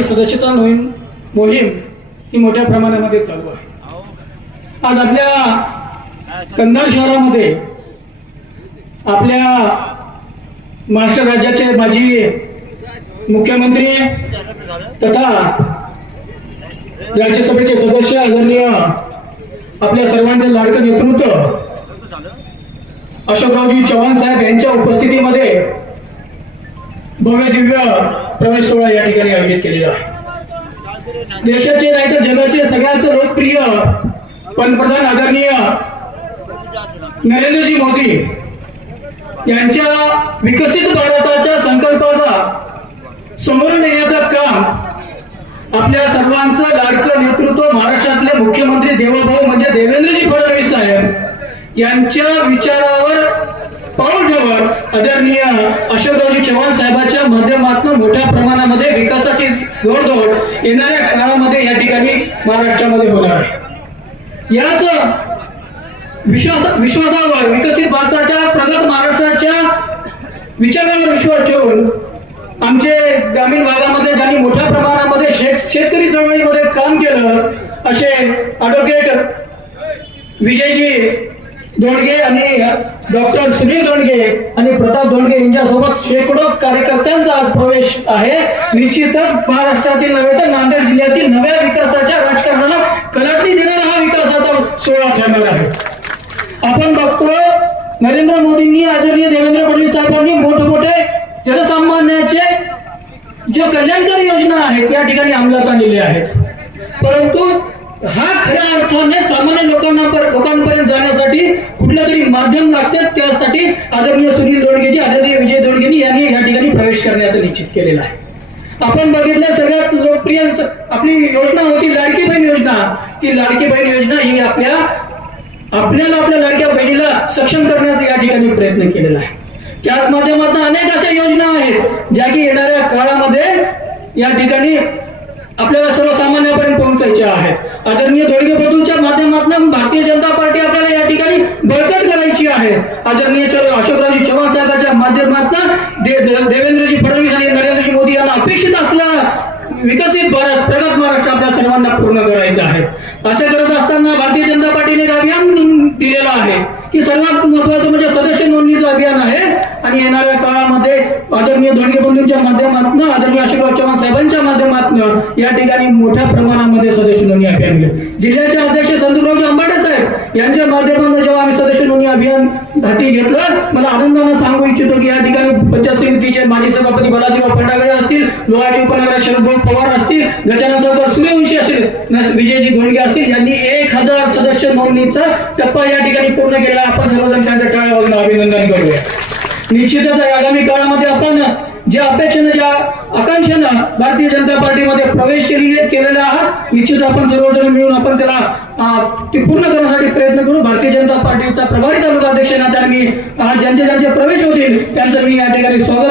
Party सदस्यता मोहीम मोहीम ही मोठ्या प्रमाणामध्ये चालू आहे. आज आपल्या कंधार शहरामध्ये आपल्या महाराष्ट्र राज्याचे माजी मुख्यमंत्री तथा राज्यसभेचे सदस्य आदरणीय आपल्या सर्वांचे लाडकं नेतृत्व अशोकरावजी चव्हाण साहेब यांच्या उपस्थितीमध्ये भव्य दिव्य प्रवेश सोहळा या ठिकाणी आयोजित केलेला आहे. देशाचे नाही तर जगाचे सगळ्यात लोकप्रिय पंतप्रधान आदरणीय नरेंद्रजी मोदी यांच्या विकसित भारताच्या संकल्पाचा समोर नेण्याचं काम आपल्या सर्वांचं लाडकं नेतृत्व महाराष्ट्रातले मुख्यमंत्री देवाभाऊ म्हणजे देवेंद्रजी फडणवीस साहेब यांच्या विचारावर पाऊल ठेवत आदरणीय अशोकरावजी चव्हाण साहेबांच्या माध्यमातून मोठ्या प्रमाणामध्ये विकासाची जोडदोड येणाऱ्या काळामध्ये या ठिकाणी महाराष्ट्रामध्ये होणार आहे. याच विश्वास विश्वासावर विकसित भारताच्या प्रगत महाराष्ट्राच्या विचारावर विश्वास ठेवून आमचे ग्रामीण भागामध्ये ज्यांनी मोठ्या प्रमाणामध्ये शेत शेतकरी चळवळीमध्ये काम केलं असे ॲडव्होकेट विजयजी दोडगे आणि डॉक्टर सुनील दोडगे आणि प्रताप दोडगे यांच्यासोबत शेकडो कार्यकर्त्यांचा आज प्रवेश आहे. निश्चितच महाराष्ट्रातील नव्हे तर नांदेड जिल्ह्यातील नव्या विकासाच्या राजकारणाला कलाटणी देणारा हा विकासाचा सोहळा ठरणार आहे. आपण बघतो नरेंद्र मोदींनी आदरणीय देवेंद्र फडणवीस साहेबांनी मोठमोठे जनसामान्याचे जे कल्याणकारी योजना आहेत या ठिकाणी अंमलात आणलेल्या आहेत. परंतु हा खऱ्या अर्थाने सामान्य लोकांना लोकांपर्यंत तरी लागतात त्यासाठी आदरणीय सुनील दोडगेजी आदरणीय विजय दोडगेनी यांनी या ठिकाणी प्रवेश करण्याचं निश्चित केलेलं आहे. आपण बघितलं सगळ्यात लोकप्रिय आपली योजना होती लाडकी बहीण योजना. की लाडकी बहीण योजना ही आपल्या आपल्याला आपल्या लाडक्या बहिणीला सक्षम करण्याचा या ठिकाणी प्रयत्न केलेला आहे. त्या माध्यमातून अनेक अशा योजना आहेत ज्या की येणाऱ्या काळामध्ये या ठिकाणी आपल्याला सर्वसामान्यापर्यंत पोहोचायच्या आहेत. आदरणीय दोडगे बंधूंच्या माध्यमातून भारतीय जनता पार्टी आपल्याला या ठिकाणी बळकट करायची आहे आदरणीय च- अशोकरावजी चव्हाण साहेबांच्या माध्यमातून दे, दे- देवेंद्रजी फडणवीस आणि नरेंद्रजी मोदी यांना अपेक्षित असलेला विकसित भारत प्रगत महाराष्ट्र आपल्या सर्वांना पूर्ण करायचा आहे. असे करत असताना भारतीय जनता पार्टीने एक अभियान दिलेलं आहे की सर्वात महत्वाचं म्हणजे सदस्य नोंदणीचं अभियान आहे. आणि येणाऱ्या काळामध्ये आदरणीय दोडगे बंधूंच्या माध्यमातून आदरणीय अशोकराव चव्हाण साहेबांच्या माध्यमातून या ठिकाणी मोठ्या प्रमाणामध्ये सदस्य नोंदणी अभियान घेऊ जिल्ह्याचे अध्यक्ष संतुरावजी अंबाडे साहेब यांच्या माध्यमातून जेव्हा आम्ही सदस्य नोंदणी अभियान हाती घेतलं. मला आनंदानं सांगू इच्छितो की या ठिकाणी पंचायत समितीचे माजी सभापती बालाजीराव फंडागळे असतील लोहाजी उपनगर शरद पवार असतील गजानन सावकर सूर्यवंशी असेल विजयजी धोंडगे असतील यांनी एक हजार सदस्य नोंदणीचा टप्पा या ठिकाणी पूर्ण केला आपण सर्वजण त्यांच्या टाळ्या अभिनंदन करूया. निश्चितच आगामी काळामध्ये आपण ज्या अपेक्षेनं ज्या आकांक्षेनं भारतीय जनता पार्टीमध्ये प्रवेश केलेले केलेला आहात निश्चित आपण सर्वजण मिळून आपण त्याला ते पूर्ण करण्यासाठी प्रयत्न करू. भारतीय जनता पार्टीचा प्रभारी तालुका अध्यक्ष नात्याने मी आज ज्यांचे ज्यांचे प्रवेश होतील त्यांचं मी या ठिकाणी स्वागत